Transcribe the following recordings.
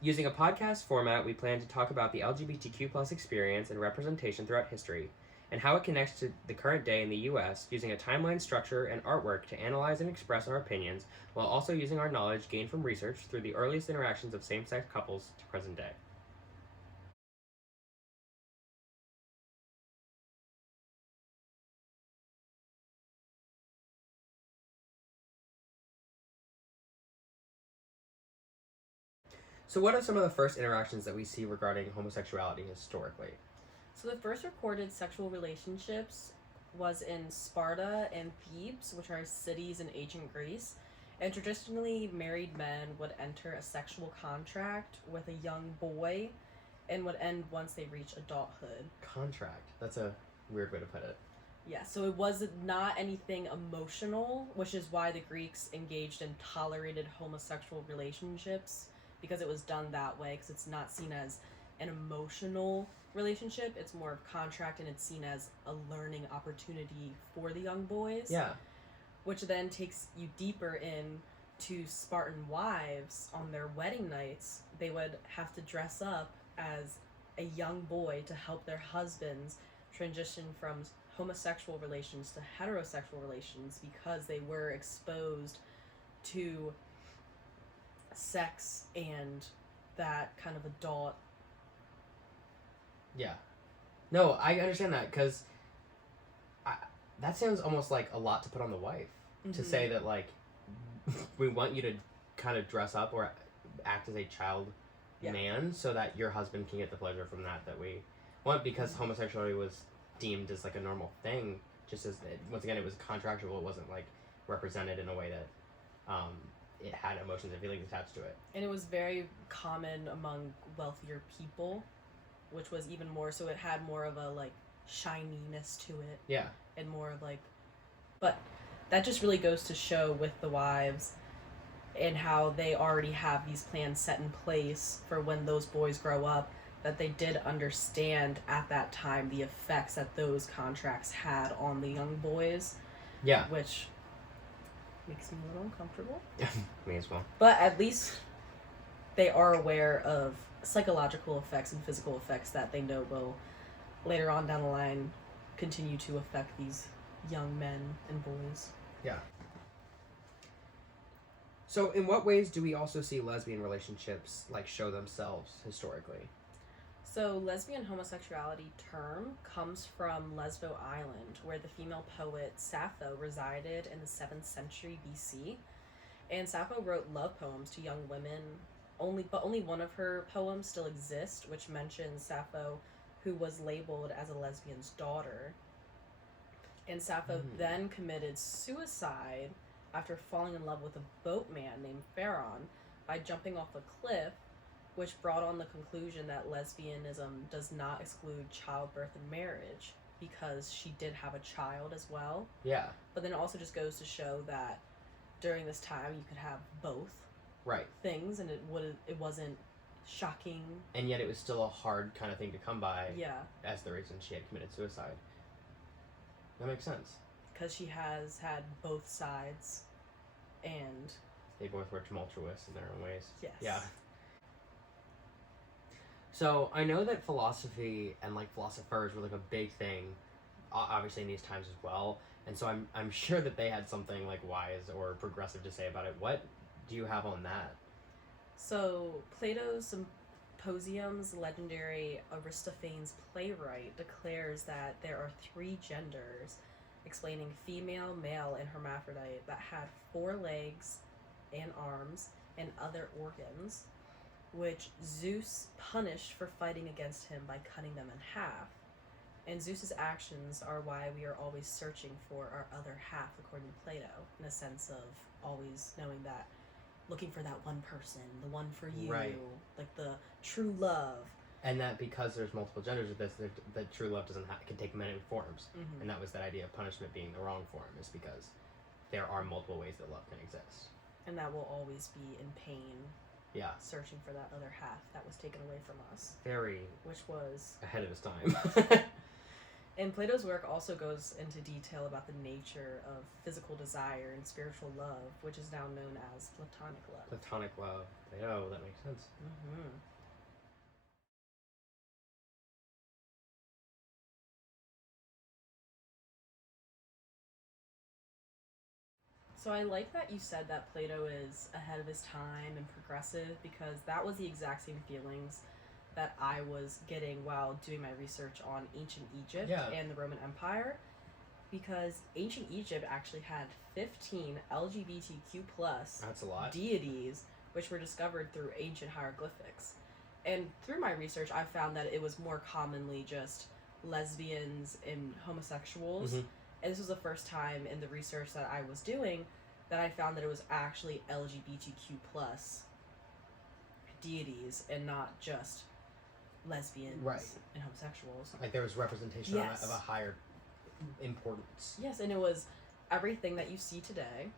Using a podcast format, we plan to talk about the LGBTQ plus experience and representation throughout history, and how it connects to the current day in the U.S., using a timeline structure and artwork to analyze and express our opinions, while also using our knowledge gained from research through the earliest interactions of same-sex couples to present day. So what are some of the first interactions that we see regarding homosexuality historically? So the first recorded sexual relationships was in Sparta and Thebes, which are cities in ancient Greece. And traditionally, married men would enter a sexual contract with a young boy and would end once they reach adulthood. Contract. That's a weird way to put it. Yeah, so it was not anything emotional, which is why the Greeks engaged in tolerated homosexual relationships, because it was done that way, because it's not seen as an emotional relationship. It's more of contract, and it's seen as a learning opportunity for the young boys. Yeah. Which then takes you deeper in to Spartan wives on their wedding nights. They would have to dress up as a young boy to help their husbands transition from homosexual relations to heterosexual relations, because they were exposed to sex and that kind of adult. Yeah. No, I understand that, because that sounds almost like a lot to put on the wife. Mm-hmm. To say that, like, we want you to kind of dress up or act as a child man so that your husband can get the pleasure from that we want, because homosexuality was deemed as, like, a normal thing, just as, once again, it was contractual. It wasn't, like, represented in a way that it had emotions and feelings attached to it. And it was very common among wealthier people, which was even more, so it had more of a, like, shininess to it. Yeah. And more of, like, but that just really goes to show with the wives and how they already have these plans set in place for when those boys grow up, that they did understand at that time the effects that those contracts had on the young boys. Yeah. Which makes me a little uncomfortable. Me as well. But at least they are aware of psychological effects and physical effects that they know will later on down the line continue to affect these young men and boys. Yeah. So in what ways do we also see lesbian relationships, like, show themselves historically? So lesbian homosexuality term comes from Lesbo Island, where the female poet Sappho resided in the 7th century BC. And Sappho wrote love poems to young women, but only one of her poems still exists, which mentions Sappho, who was labeled as a lesbian's daughter. And Sappho then committed suicide after falling in love with a boatman named Pharaon by jumping off a cliff, which brought on the conclusion that lesbianism does not exclude childbirth and marriage, because she did have a child as well. Yeah. But then it also just goes to show that during this time you could have both things, and it wasn't shocking. And yet it was still a hard kind of thing to come by. Yeah. As the reason she had committed suicide. That makes sense. Because she has had both sides, and they both were tumultuous in their own ways. Yes. Yeah. So I know that philosophy and, like, philosophers were, like, a big thing, obviously in these times as well. And so I'm sure that they had something, like, wise or progressive to say about it. What do you have on that? So Plato's Symposium's legendary Aristophanes playwright declares that there are 3 genders, explaining female, male, and hermaphrodite, that had 4 legs and arms and other organs, which Zeus punished for fighting against him by cutting them in half. And Zeus's actions are why we are always searching for our other half, according to Plato, in a sense of always knowing that, looking for that one person, the one for you, like the true love. And that because there's multiple genders of this, that true love can take many forms. Mm-hmm. And that was that idea of punishment being the wrong form, is because there are multiple ways that love can exist. And that will always be in pain. Yeah. Searching for that other half that was taken away from us. Very. Which was ahead of its time. And Plato's work also goes into detail about the nature of physical desire and spiritual love, which is now known as platonic love. Platonic love. Oh, that makes sense. Mm-hmm. So I like that you said that Plato is ahead of his time and progressive, because that was the exact same feelings that I was getting while doing my research on ancient Egypt and the Roman Empire, because ancient Egypt actually had 15 LGBTQ plus That's a lot. deities, which were discovered through ancient hieroglyphics. And through my research, I found that it was more commonly just lesbians and homosexuals. Mm-hmm. And this was the first time in the research that I was doing that I found that it was actually LGBTQ plus deities and not just lesbians and homosexuals. Like there was representation of a higher importance. Yes, and it was everything that you see today.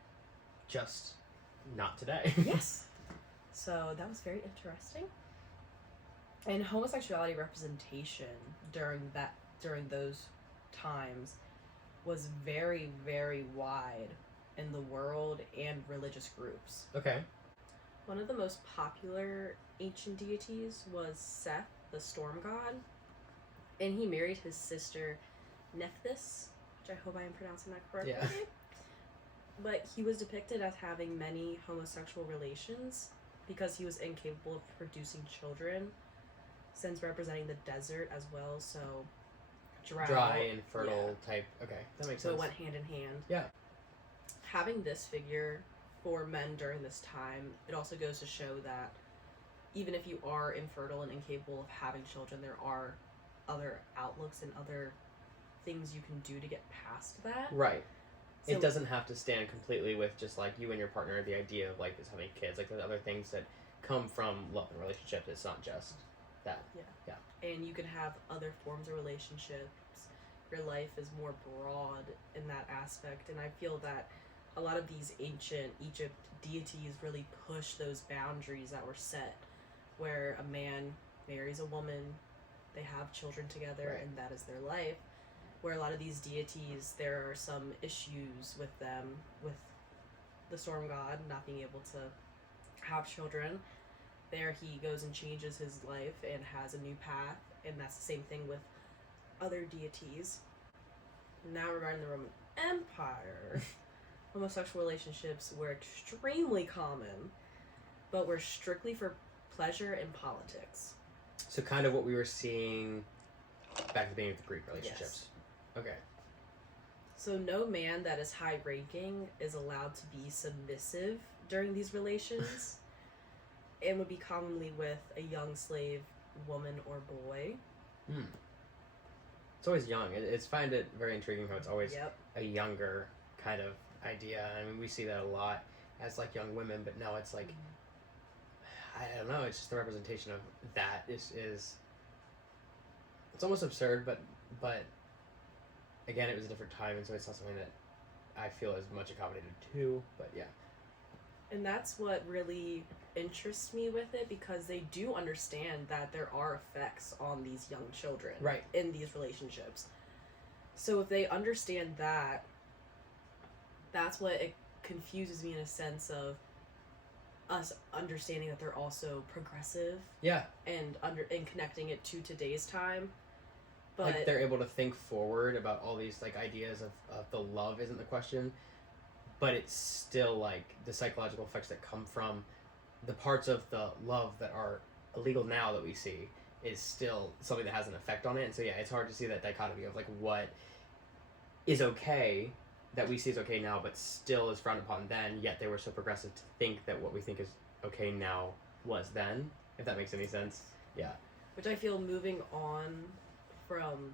Just not today. Yes. So that was very interesting. And homosexuality representation during those times was very, very wide in the world and religious groups. Okay. One of the most popular ancient deities was Seth, the storm god, and he married his sister Nephthys, which I hope I am pronouncing that correctly. Yeah. But he was depicted as having many homosexual relations because he was incapable of producing children, since representing the desert as well, so dry and fertile type. Okay, that makes sense. So it went hand in hand. Yeah. Having this figure for men during this time, it also goes to show that even if you are infertile and incapable of having children, there are other outlooks and other things you can do to get past that. Right. So it doesn't have to stand completely with just like you and your partner, the idea of like is having kids. Like there's other things that come from love and relationships. It's not just that. Yeah. And you can have other forms of relationships. Your life is more broad in that aspect. And I feel that a lot of these ancient Egypt deities really push those boundaries that were set, where a man marries a woman, they have children together, and that is their life. Where a lot of these deities, there are some issues with them, with the storm god not being able to have children. There he goes and changes his life and has a new path, and that's the same thing with other deities. Now regarding the Roman Empire, homosexual relationships were extremely common, but were strictly for pleasure and politics. So kind of what we were seeing back at the beginning of the Greek relationships. Yes. Okay. So no man that is high ranking is allowed to be submissive during these relations. And would be commonly with a young slave, woman or boy. It's always young. It's find it very intriguing how it's always a younger kind of idea. I mean, we see that a lot as like young women, but now it's like I don't know. It's just the representation of that is it's almost absurd, but again, it was a different time, and so it's not something that I feel is much accommodated to. But yeah. And that's what really interests me with it, because they do understand that there are effects on these young children in these relationships. So if they understand that, that's what it confuses me in a sense of us understanding that they're also progressive. Yeah. And connecting it to today's time. But like they're able to think forward about all these like ideas of the love isn't the question. But it's still like the psychological effects that come from the parts of the love that are illegal now that we see is still something that has an effect on it. And so yeah, it's hard to see that dichotomy of like what is okay that we see is okay now, but still is frowned upon then, yet they were so progressive to think that what we think is okay now was then, if that makes any sense. Yeah. Which I feel moving on from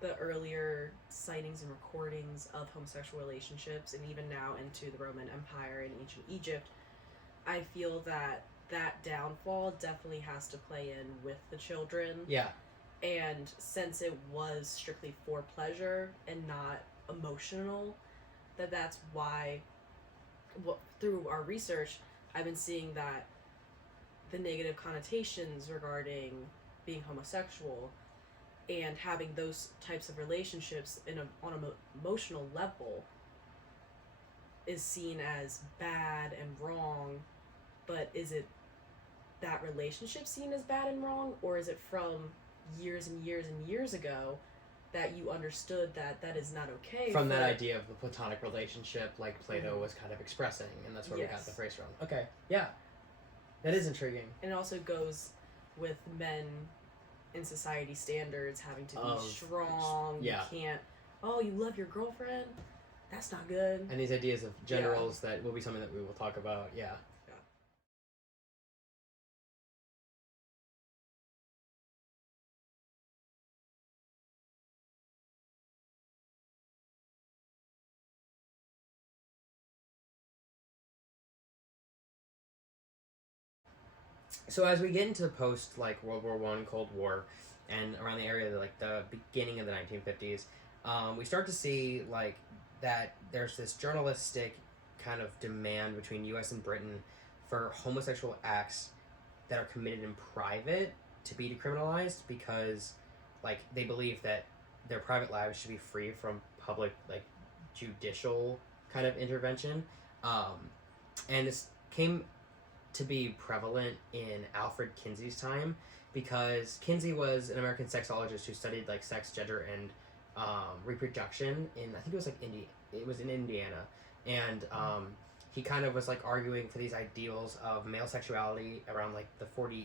the earlier sightings and recordings of homosexual relationships, and even now into the Roman Empire and ancient Egypt, I feel that downfall definitely has to play in with the children. Yeah. And since it was strictly for pleasure and not emotional, that's why through our research, I've been seeing that the negative connotations regarding being homosexual and having those types of relationships on an emotional level is seen as bad and wrong, but is it that relationship seen as bad and wrong, or is it from years and years and years ago that you understood that that is not okay? From that idea of the platonic relationship, like Plato was kind of expressing, and that's where we got the phrase from. Okay, yeah. That is intriguing. And it also goes with men in society standards having to be strong. Yeah. You can't, you love your girlfriend? That's not good. And these ideas of generals that will be something that we will talk about. Yeah. So as we get into post like World War I, Cold War, and around the area like the beginning of the 1950s, we start to see like that there's this journalistic kind of demand between U.S. and Britain for homosexual acts that are committed in private to be decriminalized, because like they believe that their private lives should be free from public like judicial kind of intervention, and this came to be prevalent in Alfred Kinsey's time, because Kinsey was an American sexologist who studied like sex, gender, and reproduction in, I think it was like it was in Indiana, and he kind of was like arguing for these ideals of male sexuality around like it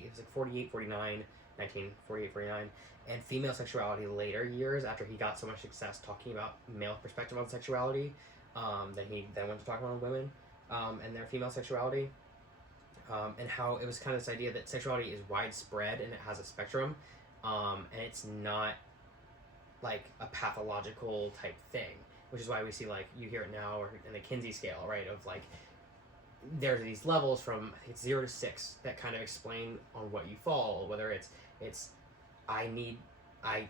was like 48, 49, 1948, 49, and female sexuality later years after he got so much success talking about male perspective on sexuality, then he then went to talk about women and their female sexuality. And how it was kind of this idea that sexuality is widespread and it has a spectrum, and it's not like a pathological type thing, which is why we see like you hear it now or in the Kinsey scale, right, of like there's these levels from I think it's 0 to 6 that kind of explain on what you fall, whether it's I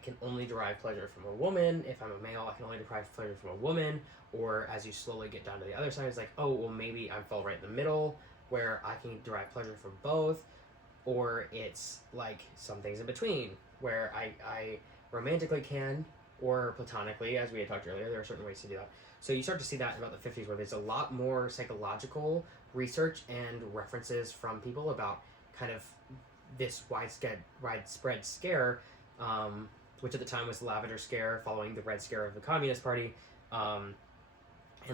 can only derive pleasure from a woman. If I'm a male, I can only derive pleasure from a woman. Or as you slowly get down to the other side, it's like, oh well, maybe I fall right in the middle, where I can derive pleasure from both, or it's like some things in between, where I romantically can, or platonically, as we had talked earlier, there are certain ways to do that. So you start to see that in about the 50s, where there's a lot more psychological research and references from people about kind of this widespread scare, which at the time was the Lavender Scare, following the Red Scare of the Communist Party, and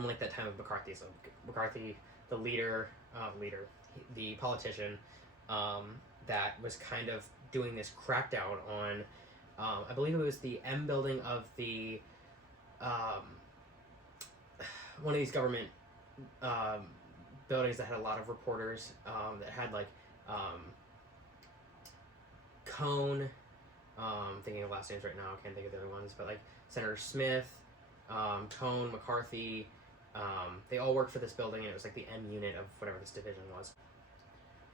like that time of McCarthy. So McCarthy, the the politician, that was kind of doing this crackdown on, I believe it was the M building of the, one of these government buildings that had a lot of reporters, that had like Cohn, thinking of last names right now, can't think of the other ones, but like Senator Smith, Cohn, McCarthy, they all worked for this building, and it was like the M unit of whatever this division was.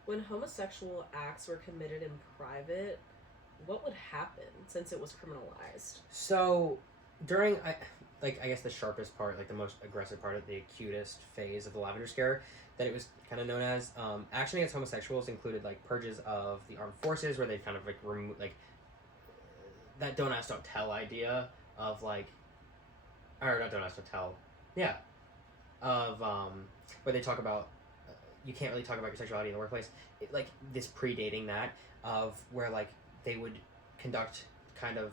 When homosexual acts were committed in private, what would happen since it was criminalized? So during, I guess the sharpest part, like the most aggressive part of the acutest phase of the Lavender Scare, that it was kind of known as, action against homosexuals included like purges of the armed forces, where they kind of like remove like that don't ask don't tell idea of like, or not don't ask don't tell, yeah, of where they talk about you can't really talk about your sexuality in the workplace, like this predating that, of where like they would conduct kind of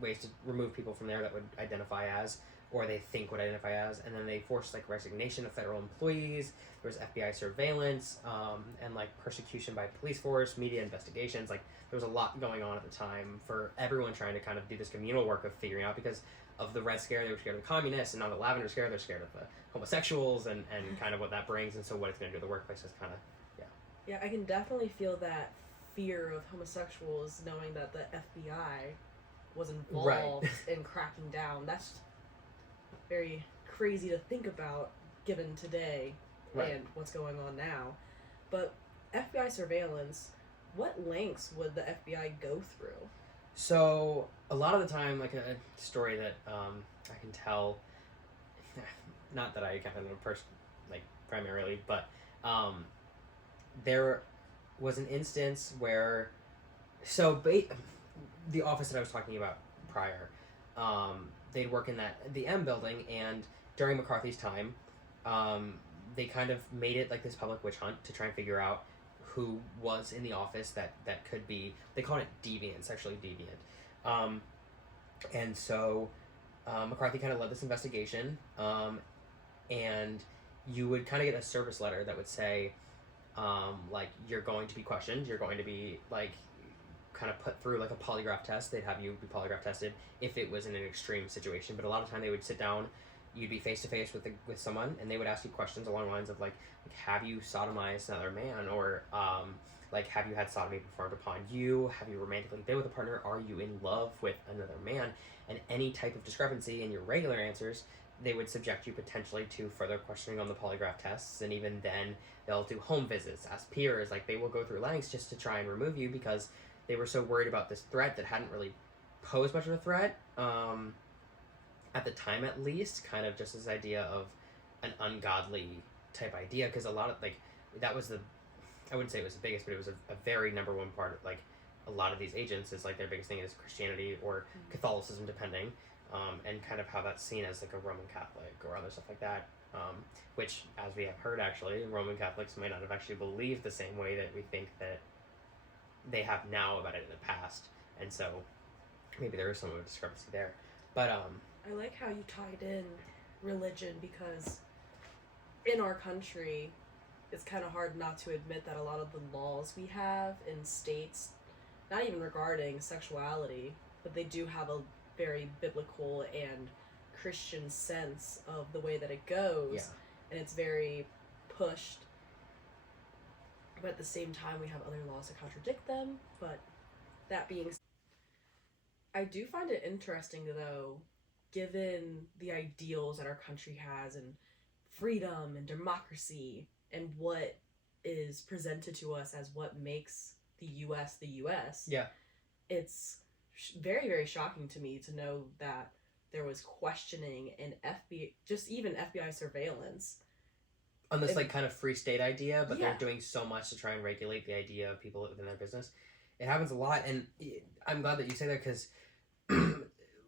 ways to remove people from there that would identify as, or they think would identify as, and then they forced like resignation of federal employees. There was FBI surveillance, and like persecution by police force, media investigations. Like there was a lot going on at the time for everyone trying to kind of do this communal work of figuring out, because of the Red Scare, they were scared of the communists, and now the Lavender Scare, they're scared of the homosexuals and kind of what that brings, and so what it's going to do to the workplace is kind of, Yeah, I can definitely feel that fear of homosexuals, knowing that the FBI was involved in cracking down. That's very crazy to think about, given today and what's going on now. But FBI surveillance, what lengths would the FBI go through? So a lot of the time, like a story that I can tell, not that I kind of know like primarily, but there was an instance where, the office that I was talking about prior, they'd work in the M building, and during McCarthy's time, um, they kind of made it like this public witch hunt to try and figure out who was in the office that could be. They called it deviant, sexually deviant, and so McCarthy kind of led this investigation, and you would kind of get a service letter that would say, like, you're going to be questioned, you're going to be like kind of put through like a polygraph test. They'd have you be polygraph tested if it was in an extreme situation, but a lot of time they would sit down, you'd be face to face with someone, and they would ask you questions along the lines of like have you sodomized another man, or like have you had sodomy performed upon you, have you romantically been with a partner, are you in love with another man, and any type of discrepancy in your regular answers, they would subject you potentially to further questioning on the polygraph tests, and even then they'll do home visits as peers. Like they will go through lengths just to try and remove you because they were so worried about this threat that hadn't really posed much of a threat, at the time at least, kind of just this idea of an ungodly type idea, because a lot of, like, that was the, I wouldn't say it was the biggest, but it was a very number one part of, like, a lot of these agents is, like, their biggest thing is Christianity or Catholicism, depending, and kind of how that's seen as, like, a Roman Catholic or other stuff like that, which, as we have heard, actually, Roman Catholics might not have actually believed the same way that we think that they have now about it in the past, and so maybe there is some of a discrepancy there, but I like how you tied in religion, because in our country it's kind of hard not to admit that a lot of the laws we have in states, not even regarding sexuality, but they do have a very biblical and Christian sense of the way that it goes, and it's very pushed. But at the same time, we have other laws that contradict them. But that being said, I do find it interesting, though, given the ideals that our country has and freedom and democracy and what is presented to us as what makes the U.S. the U.S. Yeah. It's very, very shocking to me to know that there was questioning and FBI, just even FBI surveillance on this like kind of free state idea, but they're doing so much to try and regulate the idea of people within their business. It happens a lot, and I'm glad that you say that, because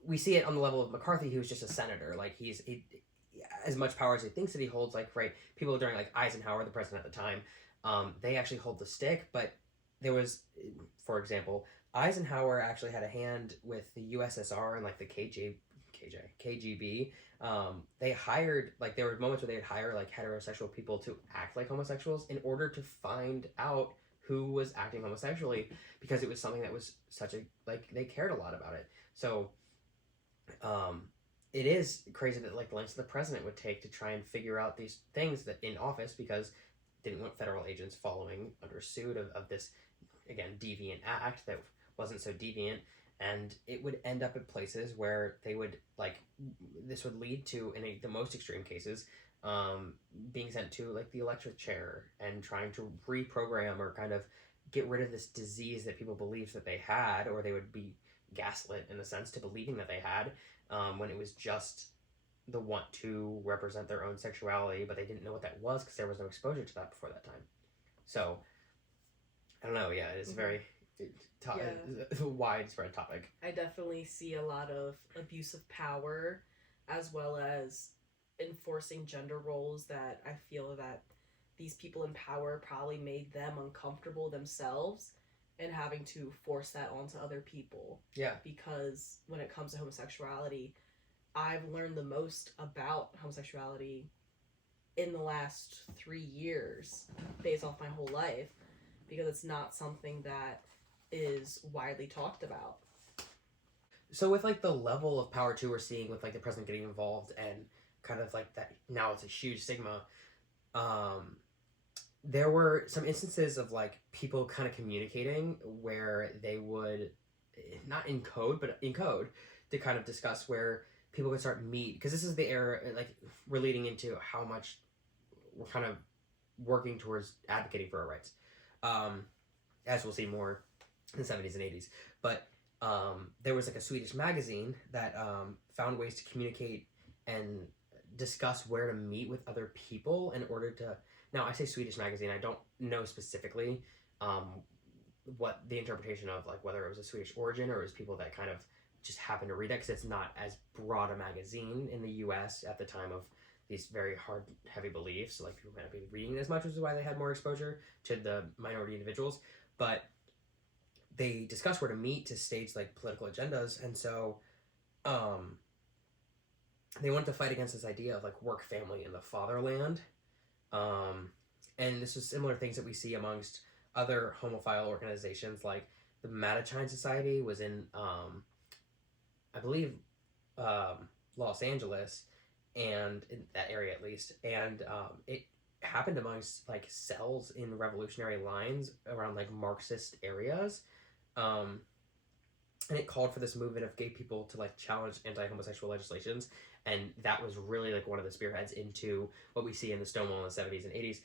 we see it on the level of McCarthy, who's just a senator. Like he as much power as he thinks that he holds. Like, right, people during like Eisenhower, the president at the time, they actually hold the stick. But there was, for example, Eisenhower actually had a hand with the USSR and like the KGB. They hired, like, there were moments where they'd hire like heterosexual people to act like homosexuals in order to find out who was acting homosexually, because it was something that was such a, like, they cared a lot about it. So it is crazy that like the lengths the president would take to try and figure out these things that in office, because they didn't want federal agents following under suit of this, again, deviant act that wasn't so deviant. And it would end up at places where they would, like, this would lead to, in the most extreme cases, being sent to, like, the electric chair and trying to reprogram or kind of get rid of this disease that people believed that they had, or they would be gaslit, in a sense, to believing that they had, when it was just the want to represent their own sexuality, but they didn't know what that was because there was no exposure to that before that time. So, I don't know, yeah, it's very... It's a widespread topic. I definitely see a lot of abuse of power, as well as enforcing gender roles that I feel that these people in power probably made them uncomfortable themselves, and having to force that onto other people. Yeah. Because when it comes to homosexuality, I've learned the most about homosexuality in the last 3 years, based off my whole life, because it's not something that is widely talked about. So with like the level of power too we're seeing with like the president getting involved and kind of like that, now it's a huge stigma, there were some instances of like people kind of communicating where they would not encode but encode to kind of discuss where people could start meet, because this is the era, like, we're leading into how much we're kind of working towards advocating for our rights, as we'll see more in the 70s and 80s. But there was like a Swedish magazine that found ways to communicate and discuss where to meet with other people in order to, now I say Swedish magazine, I don't know specifically what the interpretation of like whether it was a Swedish origin or it was people that kind of just happened to read that, because it's not as broad a magazine in the U.S. at the time of these very hard, heavy beliefs. So, like, people might not be reading it as much, which is why they had more exposure to the minority individuals. But they discussed where to meet to stage like political agendas, and so they wanted to fight against this idea of like work, family, and the fatherland. And this was similar things that we see amongst other homophile organizations, like the Mattachine Society was in, I believe, Los Angeles, and in that area at least, and it happened amongst like cells in revolutionary lines around like Marxist areas. And it called for this movement of gay people to like challenge anti-homosexual legislations, and that was really like one of the spearheads into what we see in the Stonewall in the 70s and 80s.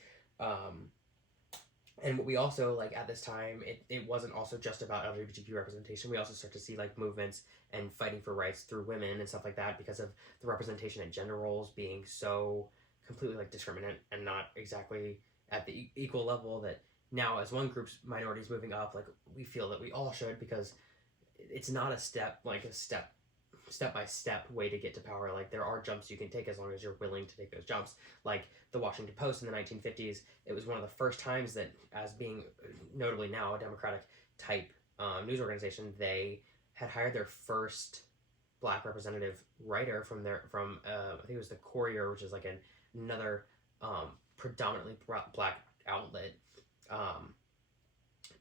And what we also, like, at this time, it wasn't also just about LGBTQ representation. We also start to see like movements and fighting for rights through women and stuff like that, because of the representation in gender roles being so completely like discriminant and not exactly at the equal level that now, as one group's minorities moving up, like, we feel that we all should, because it's not a step by step way to get to power. Like, there are jumps you can take as long as you're willing to take those jumps. Like the Washington Post in the 1950s, it was one of the first times that, as being notably now a Democratic type news organization, they had hired their first Black representative writer from I think it was the Courier, which is like another predominantly Black outlet,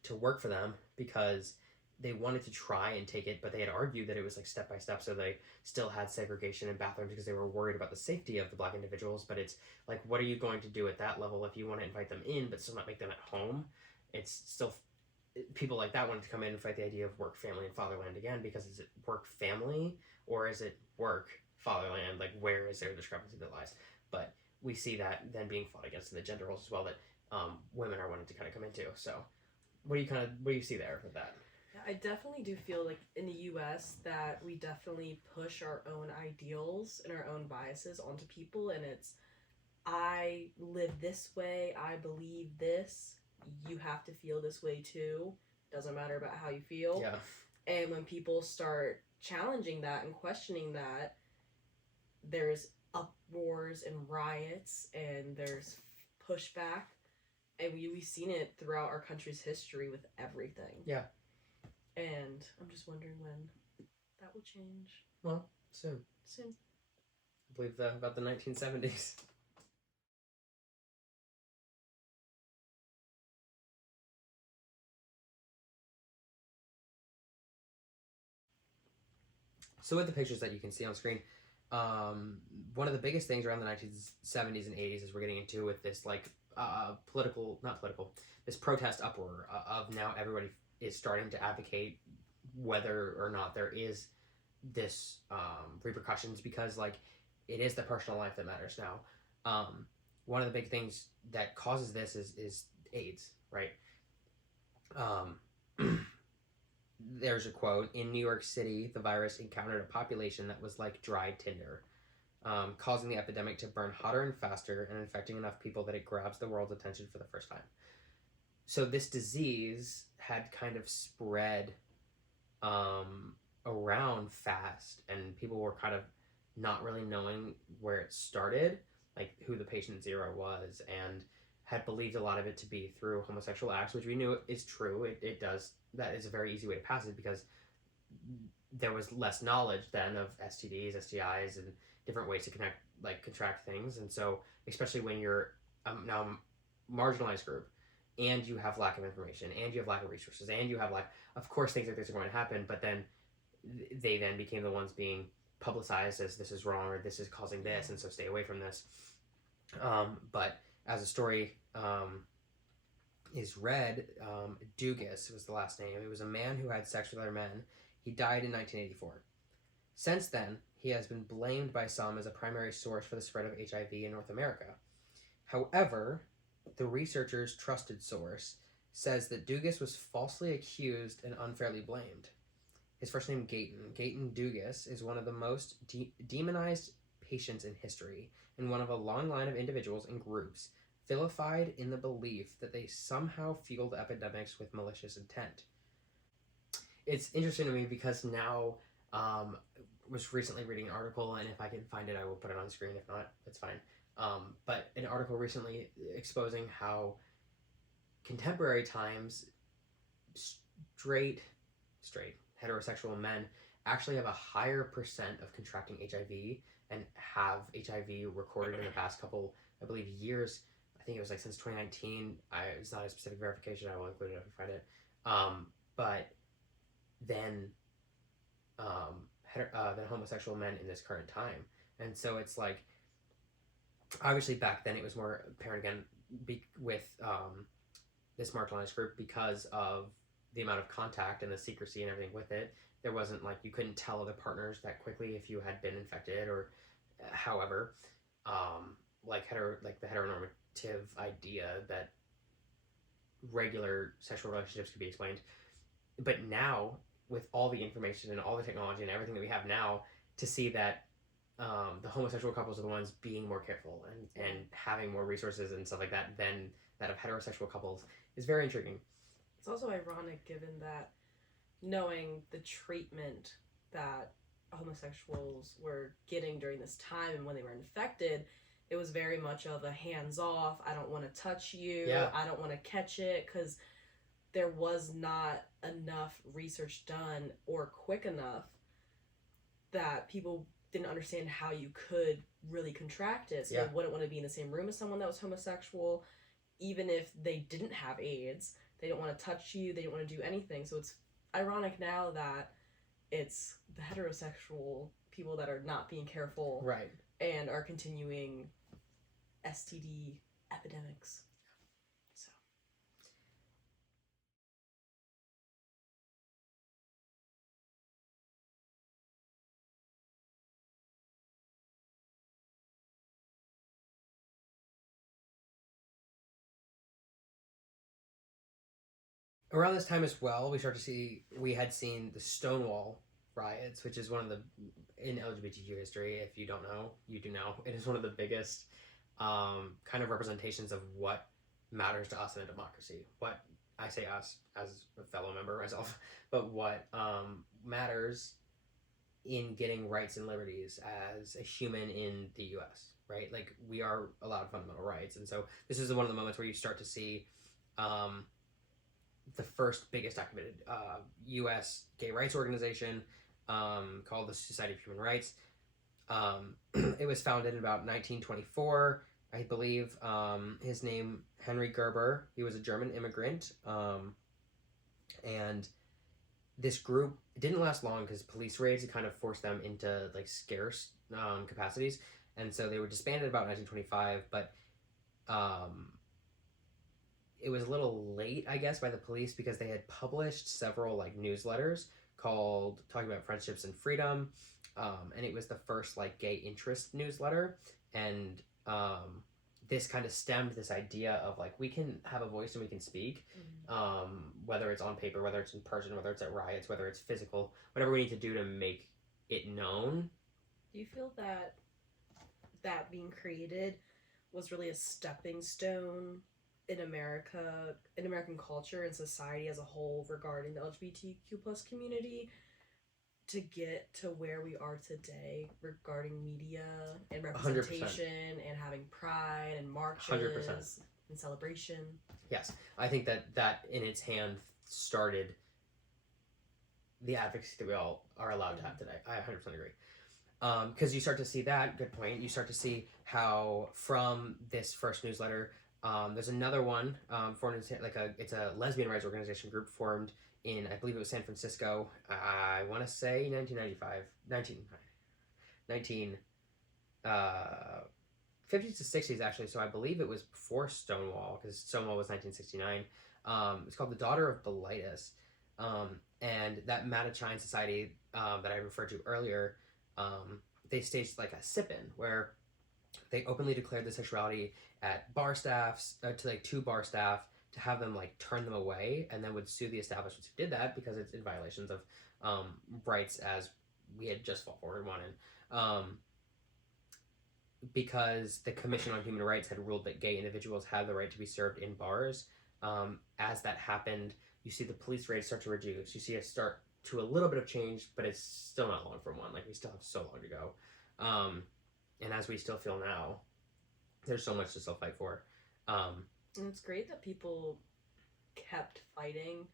to work for them, because they wanted to try and take it, but they had argued that it was like step by step, so they still had segregation in bathrooms because they were worried about the safety of the Black individuals. But it's like, what are you going to do at that level if you want to invite them in but still not make them at home? It's still, people like that wanted to come in and fight the idea of work, family, and fatherland again, because is it work, family, or is it work, fatherland? Like, where is there a discrepancy that lies? But we see that then being fought against in the gender roles as well, that women are wanting to kind of come into. So what do you see there with that? I definitely do feel like in the US that we definitely push our own ideals and our own biases onto people, and it's, I live this way, I believe this, you have to feel this way too. Doesn't matter about how you feel. Yeah. And when people start challenging that and questioning that, there's uproars and riots and there's pushback. And we've seen it throughout our country's history with everything. Yeah. And I'm just wondering when that will change. Well, soon. Soon. I believe about the 1970s. So with the pictures that you can see on screen, one of the biggest things around the 1970s and 80s is we're getting into with this like this protest uproar of now everybody is starting to advocate whether or not there is this repercussions, because like it is the personal life that matters now. One of the big things that causes this is AIDS, right? There's a quote: in New York City, the virus encountered a population that was like dried tinder, causing the epidemic to burn hotter and faster and infecting enough people that it grabs the world's attention for the first time. So this disease had kind of spread around fast, and people were kind of not really knowing where it started, like who the patient zero was, and had believed a lot of it to be through homosexual acts, which we knew is true. It does. That is a very easy way to pass it, because there was less knowledge then of STDs, STIs, and different ways to contract things. And so, especially when you're now a marginalized group, and you have lack of information, and you have lack of resources, and you have of course things like this are going to happen, but then they then became the ones being publicized as this is wrong, or this is causing this, and so stay away from this. But as the story is read, Dugas was the last name. It was a man who had sex with other men. He died in 1984. Since then, he has been blamed by some as a primary source for the spread of HIV in North America. However, the researcher's trusted source says that Dugas was falsely accused and unfairly blamed. His first name, Gayton Dugas, is one of the most demonized patients in history, and one of a long line of individuals and groups vilified in the belief that they somehow fueled epidemics with malicious intent. It's interesting to me because now was recently reading an article, and if I can find it, I will put it on screen. If not, it's fine. But an article recently exposing how contemporary times straight heterosexual men actually have a higher percent of contracting HIV and have HIV recorded in the past couple, I believe, years. I think it was like since 2019. It's not a specific verification. I will include it if I find it. But then than homosexual men in this current time. And so it's like, obviously back then it was more apparent again with this marginalized group because of the amount of contact and the secrecy and everything with it. There wasn't like, you couldn't tell other partners that quickly if you had been infected or however, like the heteronormative idea that regular sexual relationships could be explained. But now, with all the information and all the technology and everything that we have now, to see that the homosexual couples are the ones being more careful and having more resources and stuff like that than that of heterosexual couples is very intriguing. It's also ironic given that knowing the treatment that homosexuals were getting during this time and when they were infected, it was very much of a hands-off, I don't want to touch you, I don't want to catch it, because there was not enough research done or quick enough that people didn't understand how you could really contract it. So they wouldn't want to be in the same room as someone that was homosexual, even if they didn't have AIDS. They don't want to touch you. They don't want to do anything. So it's ironic now that it's the heterosexual people that are not being careful, right, and are continuing STD epidemics. Around this time as well, we had seen the Stonewall riots, which is one of the, in LGBTQ history, if you don't know, you do know, it is one of the biggest kind of representations of what matters to us in a democracy. What, I say us as a fellow member myself, but what matters in getting rights and liberties as a human in the US, right? Like, we are allowed fundamental rights. And so this is one of the moments where you start to see the first biggest documented U.S. gay rights organization called the Society of Human Rights. It was founded in about 1924, I believe. His name, Henry Gerber. He was a German immigrant. And this group didn't last long because police raids kind of forced them into like scarce capacities. And so they were disbanded about 1925, but it was a little late, I guess, by the police because they had published several like newsletters called talking about friendships and freedom, and it was the first like gay interest newsletter, and this kind of stemmed this idea of like, we can have a voice and we can speak, whether it's on paper, whether it's in person, whether it's at riots, whether it's physical, whatever we need to do to make it known. Do you feel that being created was really a stepping stone in America, in American culture and society as a whole regarding the LGBTQ plus community to get to where we are today regarding media and representation 100%. And having pride and marches 100%. And celebration? Yes. I think that in its hand started the advocacy that we all are allowed to have today. I 100% agree. Because you start to see that, good point, you start to see how from this first newsletter, there's another one formed it's a lesbian rights organization group formed in, I believe it was San Francisco. I want to say 50s to 60s actually. So I believe it was before Stonewall, because Stonewall was 1969. It's called the Daughter of Bilitis, and that Mattachine Society that I referred to earlier. They staged like a sip-in where they openly declared the sexuality at bar staffs, to like two bar staff, to have them like turn them away, and then would sue the establishments who did that because it's in violations of rights as we had just fought for and wanted. because the Commission on Human Rights had ruled that gay individuals have the right to be served in bars. As that happened, you see the police raids start to reduce. You see a start to a little bit of change, but it's still not long from one. Like, we still have so long to go. And as we still feel now, there's so much to still fight for. And it's great that people kept fighting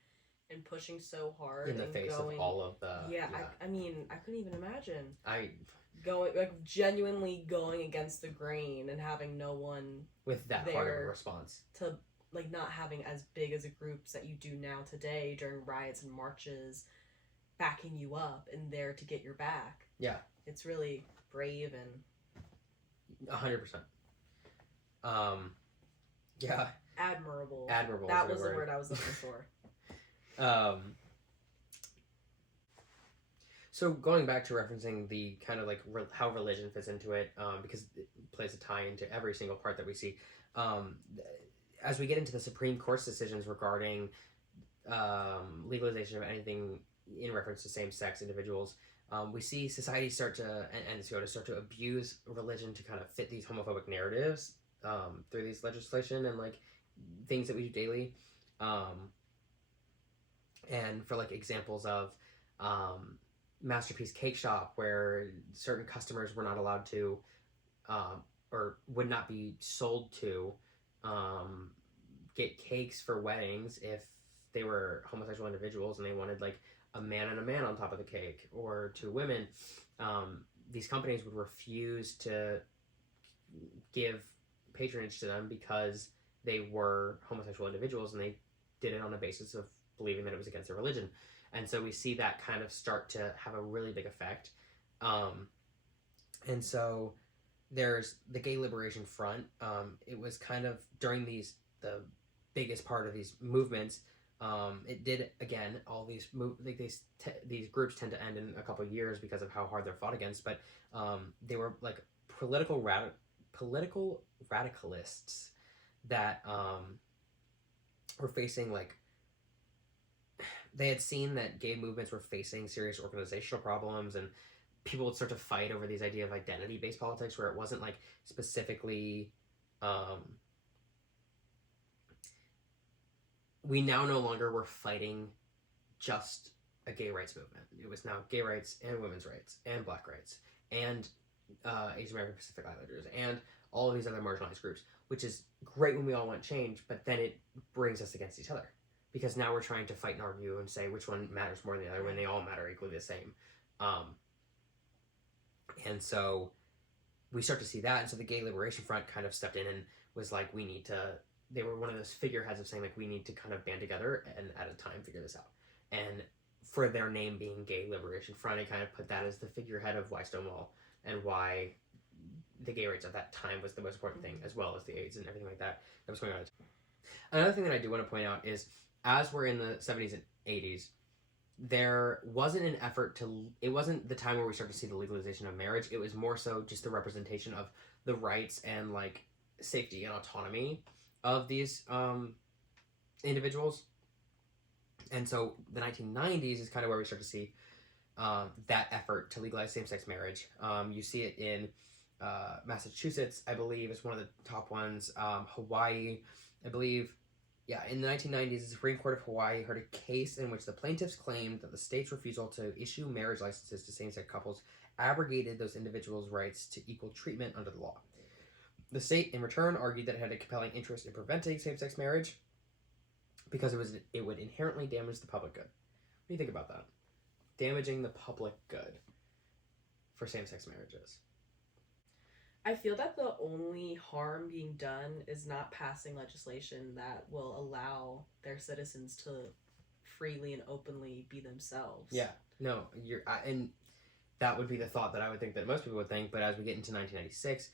and pushing so hard in the face of all of the... Yeah. I mean, I couldn't even imagine. Going, like, genuinely going against the grain and having no one with that hard of a response. To, like, not having as big as a groups that you do now today during riots and marches backing you up and there to get your back. Yeah. It's really brave and... 100%. Yeah. Admirable. Admirable. That was the word I was looking for. So going back to referencing the kind of like how religion fits into it, because it plays a tie into every single part that we see. As we get into the Supreme Court's decisions regarding legalization of anything in reference to same-sex individuals, we see society start to, and SOCO start to abuse religion to kind of fit these homophobic narratives through these legislation and like things that we do daily. And for like examples of Masterpiece Cake Shop, where certain customers were not allowed to or would not be sold to get cakes for weddings if they were homosexual individuals and they wanted like a man and a man on top of the cake, or to women. These companies would refuse to give patronage to them because they were homosexual individuals, and they did it on the basis of believing that it was against their religion. And so we see that kind of start to have a really big effect. And so there's the Gay Liberation Front. It was kind of during the biggest part of these movements. It did, again, all these these groups tend to end in a couple of years because of how hard they're fought against, but they were like political radicalists that were facing like, they had seen that gay movements were facing serious organizational problems, and people would start to fight over these idea of identity-based politics, where it wasn't like specifically we now no longer were fighting just a gay rights movement. It was now gay rights and women's rights and black rights and Asian American Pacific Islanders and all of these other marginalized groups, which is great when we all want change, but then it brings us against each other, because now we're trying to fight and argue and say which one matters more than the other when they all matter equally the same. And so we start to see that, and so the Gay Liberation Front kind of stepped in and was like, they were one of those figureheads of saying like, we need to kind of band together and at a time figure this out. And for their name being Gay Liberation Front, I kind of put that as the figurehead of why Stonewall and why the gay rights at that time was the most important thing, as well as the AIDS and everything like that was going on. Another thing that I do want to point out is, as we're in the 70s and 80s, there wasn't an effort to, it wasn't the time where we started to see the legalization of marriage. It was more so just the representation of the rights and like safety and autonomy of these individuals. And so the 1990s is kind of where we start to see that effort to legalize same-sex marriage. You see it in Massachusetts, I believe, is one of the top ones. Hawaii, I believe. Yeah, in the 1990s, the Supreme Court of Hawaii heard a case in which the plaintiffs claimed that the state's refusal to issue marriage licenses to same-sex couples abrogated those individuals' rights to equal treatment under the law. The state, in return, argued that it had a compelling interest in preventing same-sex marriage because it would inherently damage the public good. What do you think about that? Damaging the public good for same-sex marriages. I feel that the only harm being done is not passing legislation that will allow their citizens to freely and openly be themselves. Yeah, no, and that would be the thought that I would think that most people would think. But as we get into 1996,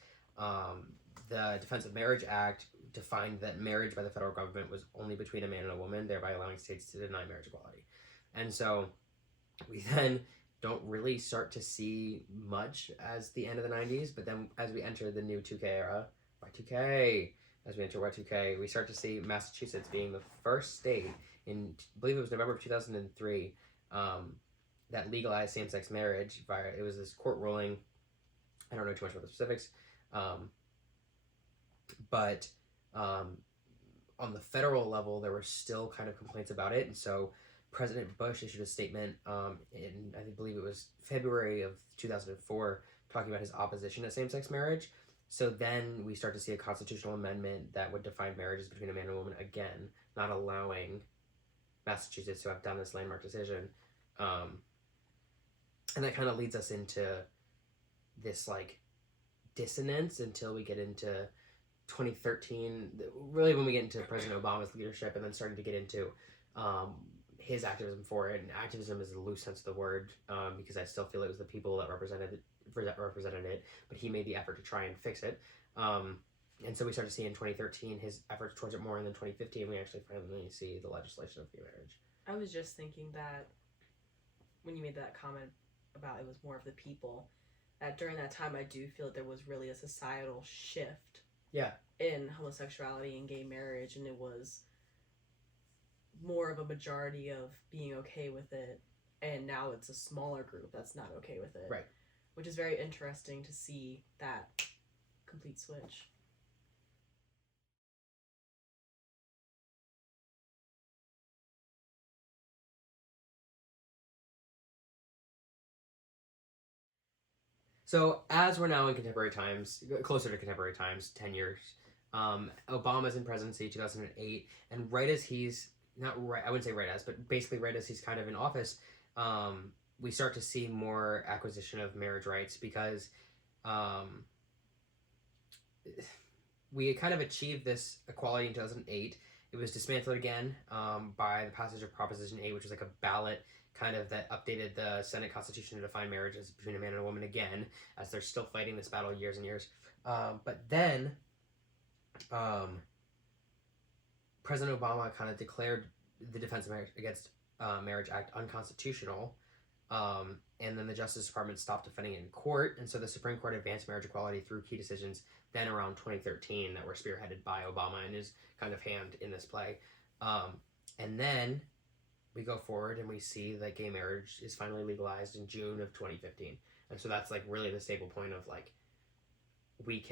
the Defense of Marriage Act defined that marriage by the federal government was only between a man and a woman, thereby allowing states to deny marriage equality. And so we then don't really start to see much as the end of the 90s, but then as we enter the new 2K era, as we enter Y2K, we start to see Massachusetts being the first state in, I believe it was November of 2003, that legalized same-sex marriage. It was this court ruling, I don't know too much about the specifics, But on the federal level, there were still kind of complaints about it, and so President Bush issued a statement in, I believe it was February of 2004, talking about his opposition to same-sex marriage. So then we start to see a constitutional amendment that would define marriages between a man and a woman again, not allowing Massachusetts to have done this landmark decision. And that kind of leads us into this like dissonance until we get into 2013, really when we get into President Obama's leadership, and then starting to get into his activism for it. And activism is a loose sense of the word, because I still feel it was the people that represented it, but he made the effort to try and fix it. And so we start to see in 2013 his efforts towards it more, and then 2015 we actually finally see the legislation of gay marriage. I was just thinking that when you made that comment about it was more of the people, that during that time I do feel that there was really a societal shift in homosexuality and gay marriage, and it was more of a majority of being okay with it, and now it's a smaller group that's not okay with it. Right. Which is very interesting to see that complete switch. So as we're now in contemporary times, closer to contemporary times, 10 years, Obama's in presidency 2008, and right as he's, not right, I wouldn't say right as, but basically right as he's kind of in office, we start to see more acquisition of marriage rights, because we kind of achieved this equality in 2008. It was dismantled again by the passage of Proposition 8, which was like a ballot kind of that updated the Senate Constitution to define marriage as between a man and a woman again, as they're still fighting this battle years and years. But then President Obama kind of declared the Defense of Marriage Against Marriage Act unconstitutional, and then the Justice Department stopped defending it in court, and so the Supreme Court advanced marriage equality through key decisions then around 2013 that were spearheaded by Obama and his kind of hand in this play. And then we go forward and we see that gay marriage is finally legalized in June of 2015. And so that's like really the stable point of like, we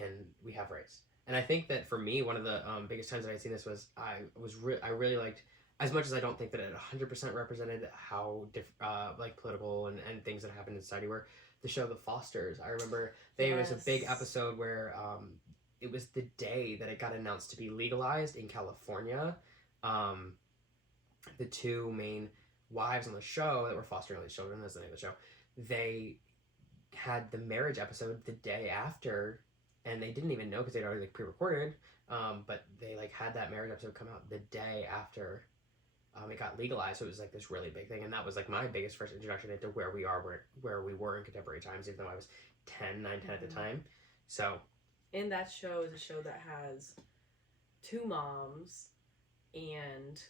have rights. And I think that for me, one of the biggest times that I'd seen this was, I really liked, as much as I don't think that it 100% represented how like political and things that happened in society were, the show The Fosters. I remember there was a big episode where it was the day that it got announced to be legalized in California. The two main wives on the show that were fostering all these children, that's the name of the show, they had the marriage episode the day after, and they didn't even know because they'd already like pre-recorded, but they like had that marriage episode come out the day after it got legalized. So it was like this really big thing, and that was like my biggest first introduction into where we were in contemporary times, even though I was 10 at the time. So, and that show is a show that has two moms, and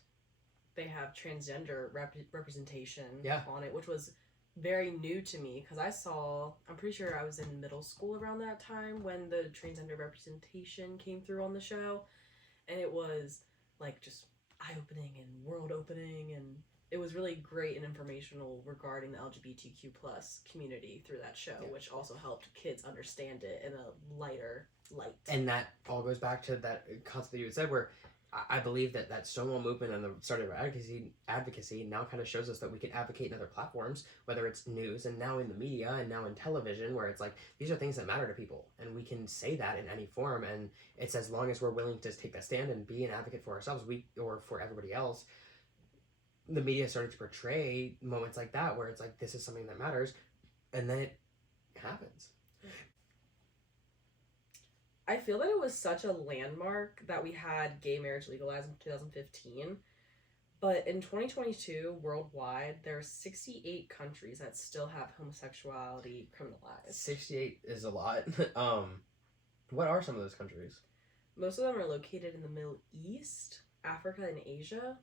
they have transgender representation on it, which was very new to me, because I'm pretty sure I was in middle school around that time when the transgender representation came through on the show, and it was like just eye-opening and world-opening, and it was really great and informational regarding the LGBTQ plus community through that show, which also helped kids understand it in a lighter light. And that all goes back to that concept that you had said, where I believe that Stonewall movement and the start of advocacy now kind of shows us that we can advocate in other platforms, whether it's news and now in the media and now in television, where it's like, these are things that matter to people, and we can say that in any form, and it's as long as we're willing to take that stand and be an advocate for ourselves, or for everybody else. The media started to portray moments like that, where it's like, this is something that matters, and then it happens. I feel that it was such a landmark that we had gay marriage legalized in 2015, but in 2022, worldwide, there are 68 countries that still have homosexuality criminalized. 68 is a lot. What are some of those countries? Most of them are located in the Middle East, Africa, and Asia.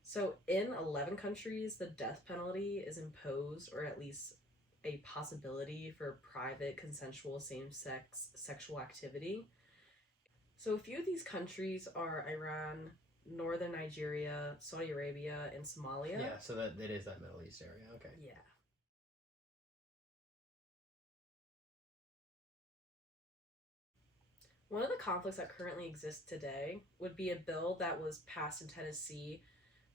So in 11 countries, the death penalty is imposed, or at least a possibility for private, consensual, same-sex sexual activity. So a few of these countries are Iran, northern Nigeria, Saudi Arabia, and Somalia. Yeah, so that it is that Middle East area, okay. Yeah. One of the conflicts that currently exists today would be a bill that was passed in Tennessee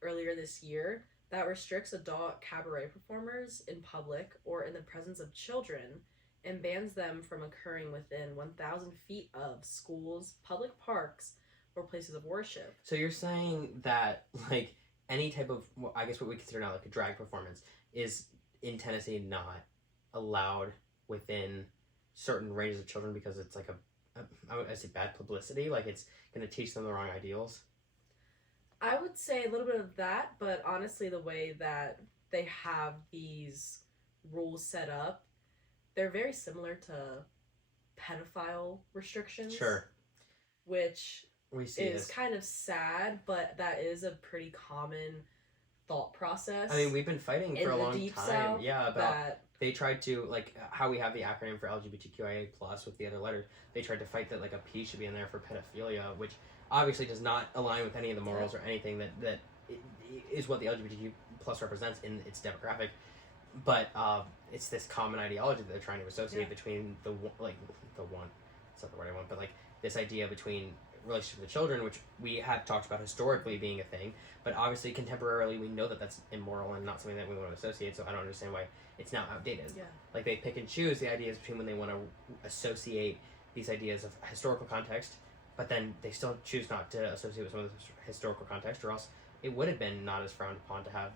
earlier this year that restricts adult cabaret performers in public or in the presence of children and bans them from occurring within 1,000 feet of schools, public parks, or places of worship. So you're saying that, like, any type of, well, I guess what we consider now like a drag performance is in Tennessee not allowed within certain ranges of children because it's like I say bad publicity, like it's going to teach them the wrong ideals. I would say a little bit of that, but honestly, the way that they have these rules set up, they're very similar to pedophile restrictions. Sure. Which we see is this. Kind of sad, but that is a pretty common thought process. I mean, we've been fighting for a long time. South, yeah, about they tried to, like, how we have the acronym for LGBTQIA plus with the other letters. They tried to fight that like a P should be in there for pedophilia, which obviously does not align with any of the morals or anything that is what the LGBTQ plus represents in its demographic. But it's this common ideology that they're trying to associate between the one. It's not the word I want, but like this idea between relationship with children, which we have talked about historically being a thing, but obviously contemporarily we know that that's immoral and not something that we want to associate. So I don't understand why it's now outdated. Yeah. Like they pick and choose the ideas between when they want to associate these ideas of historical context, but then they still choose not to associate with some of the historical context, or else it would have been not as frowned upon to have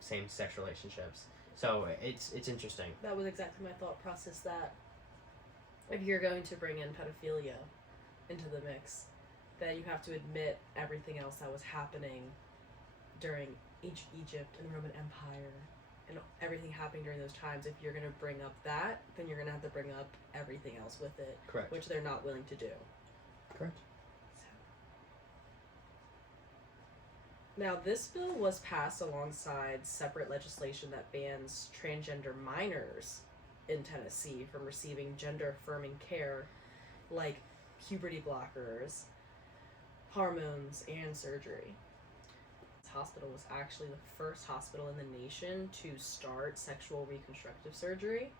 same-sex relationships. So it's interesting. That was exactly my thought process, that if you're going to bring in pedophilia into the mix, then you have to admit everything else that was happening during Egypt and the Roman Empire and everything happening during those times. If you're going to bring up that, then you're going to have to bring up everything else with it. Correct. Which they're not willing to do. Correct. Now, this bill was passed alongside separate legislation that bans transgender minors in Tennessee from receiving gender-affirming care like puberty blockers, hormones, and surgery. This hospital was actually the first hospital in the nation to start sexual reconstructive surgery,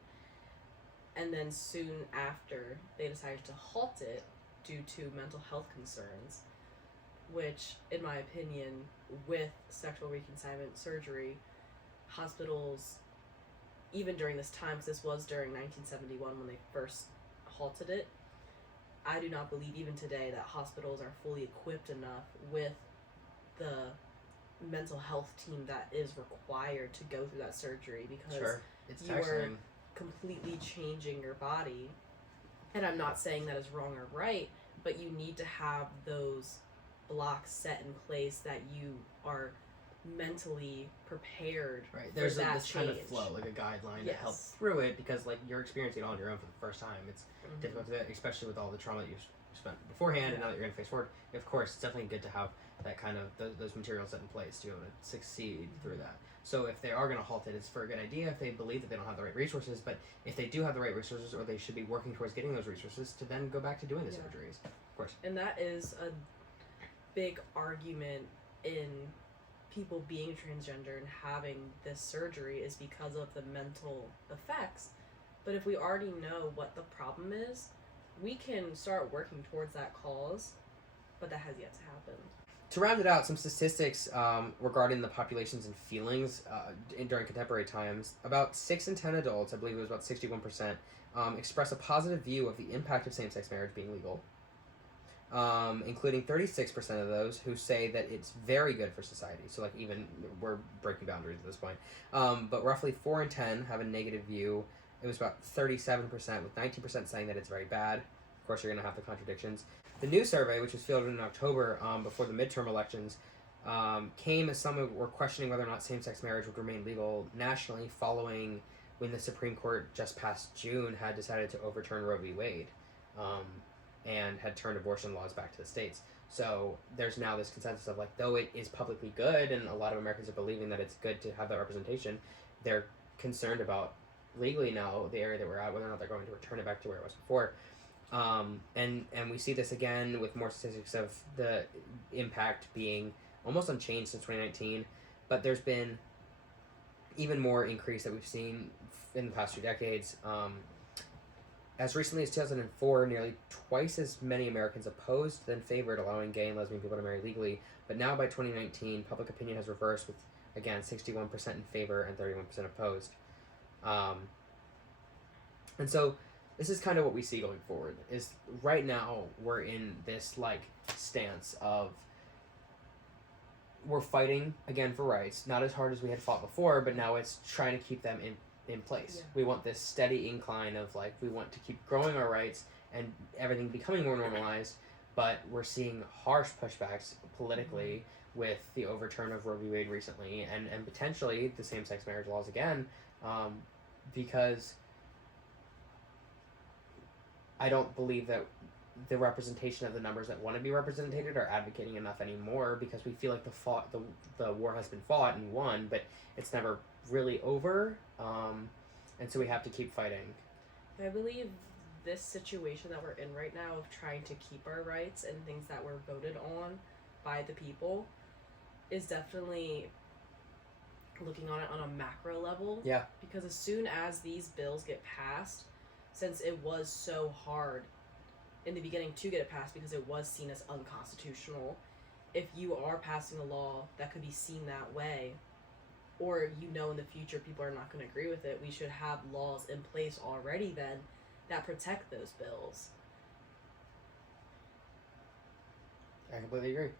and then soon after, they decided to halt it due to mental health concerns, which, in my opinion, with sexual reconsignment surgery, hospitals, even during this time, because this was during 1971 when they first halted it, I do not believe even today that hospitals are fully equipped enough with the mental health team that is required to go through that surgery, because it's you are completely changing your body. And I'm not saying that is wrong or right, but you need to have those blocks set in place that you are mentally prepared. Right. There's for this kind of flow, like a guideline to help through it, because like you're experiencing it all on your own for the first time. It's difficult to do that, especially with all the trauma that you've spent beforehand, and now that you're going to face forward. Of course, it's definitely good to have that kind of those materials set in place to be able to succeed through that. So if they are going to halt it, it's for a good idea if they believe that they don't have the right resources. But if they do have the right resources, or they should be working towards getting those resources to then go back to doing the surgeries. Of course. And that is a big argument in people being transgender and having this surgery, is because of the mental effects. But if we already know what the problem is, we can start working towards that cause, but that has yet to happen. To round it out, some statistics regarding the populations and feelings during contemporary times. About 6 in 10 adults, I believe it was about 61%, express a positive view of the impact of same-sex marriage being legal. Including 36% of those who say that it's very good for society. So, like, even we're breaking boundaries at this point. But roughly 4 in 10 have a negative view. It was about 37%, with 19% saying that it's very bad. Of course, you're going to have the contradictions. The new survey, which was fielded in October before the midterm elections, came as some were questioning whether or not same-sex marriage would remain legal nationally following when the Supreme Court just past June had decided to overturn Roe v. Wade. And had turned abortion laws back to the states. So there's now this consensus of, like, though it is publicly good and a lot of Americans are believing that it's good to have that representation, they're concerned about legally now the area that we're at, whether or not they're going to return it back to where it was before. And we see this again with more statistics of the impact being almost unchanged since 2019, but there's been even more increase that we've seen in the past 2 decades. As recently as 2004, nearly twice as many Americans opposed than favored allowing gay and lesbian people to marry legally. But now by 2019, public opinion has reversed with, again, 61% in favor and 31% opposed. And so this is kind of what we see going forward, is right now we're in this, like, stance of we're fighting, again, for rights. Not as hard as we had fought before, but now it's trying to keep them in place. Yeah. We want this steady incline of, like, we want to keep growing our rights and everything becoming more normalized, but we're seeing harsh pushbacks politically with the overturn of Roe v. Wade recently, and potentially the same-sex marriage laws again, because I don't believe that the representation of the numbers that want to be represented are advocating enough anymore, because we feel like the war has been fought and won, but it's never really over, and so we have to keep fighting. I believe this situation that we're in right now of trying to keep our rights and things that were voted on by the people is definitely looking on it on a macro level. Yeah. Because as soon as these bills get passed, since it was so hard in the beginning to get it passed because it was seen as unconstitutional, if you are passing a law that could be seen that way, or in the future people are not going to agree with it, we should have laws in place already then that protect those bills. I completely agree.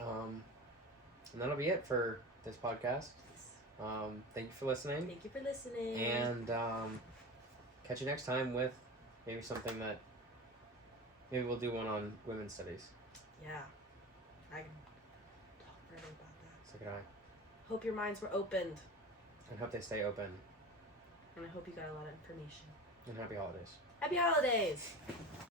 And that'll be it for this podcast. Thank you for listening. Thank you for listening. And catch you next time with maybe something that maybe we'll do one on women's studies. Yeah, I can talk further about that. So could I. Hope your minds were opened. And hope they stay open. And I hope you got a lot of information. And happy holidays. Happy holidays!